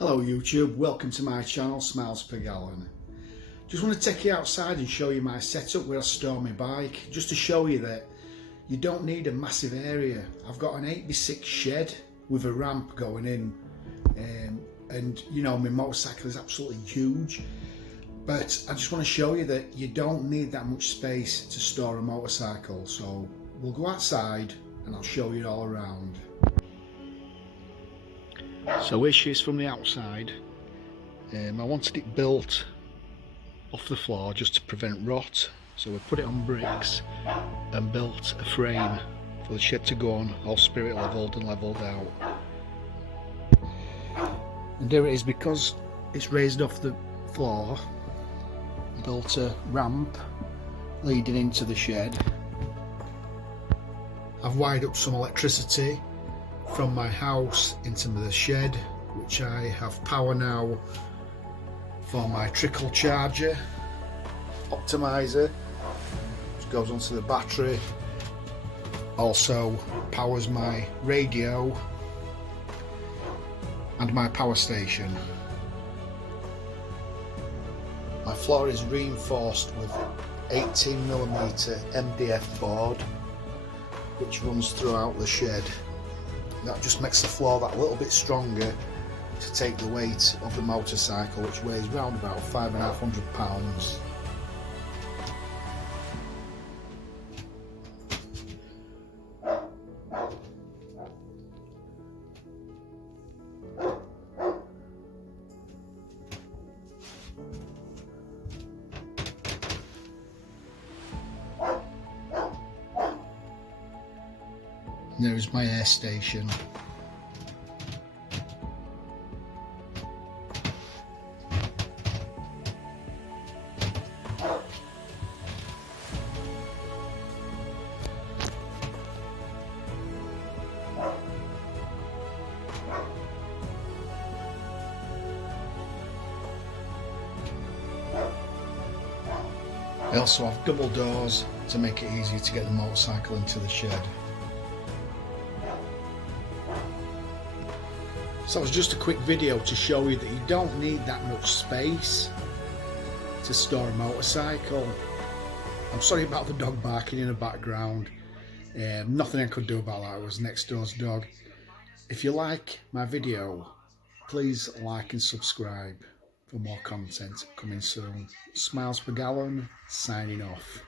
Hello YouTube, welcome to my channel Smiles Per Gallon. Just want to take you outside and show you my setup where I store my bike, just to show you that you don't need a massive area. I've got an 8x6 shed with a ramp going in, and you know my motorcycle is absolutely huge, but I just want to show you that you don't need that much space to store a motorcycle. So we'll go outside and I'll show you it all around. So here she is from the outside. I wanted it built off the floor just to prevent rot, so we put it on bricks and built a frame for the shed to go on, all spirit levelled and levelled out. And there it is, because it's raised off the floor, built a ramp leading into the shed. I've wired up some electricity from my house into the shed, which I have power now for my trickle charger optimizer, which goes onto the battery, also powers my radio and my power station. My floor is reinforced with 18mm MDF board which runs throughout the shed. That just makes the floor that little bit stronger to take the weight of the motorcycle, which weighs around about 500 pounds. And there is my air station. I also have double doors to make it easy to get the motorcycle into the shed. So it was just a quick video to show you that you don't need that much space to store a motorcycle. I'm sorry about the dog barking in the background. Nothing I could do about that. It was next door's dog. If you like my video, please like and subscribe for more content coming soon. Smiles Per Gallon, signing off.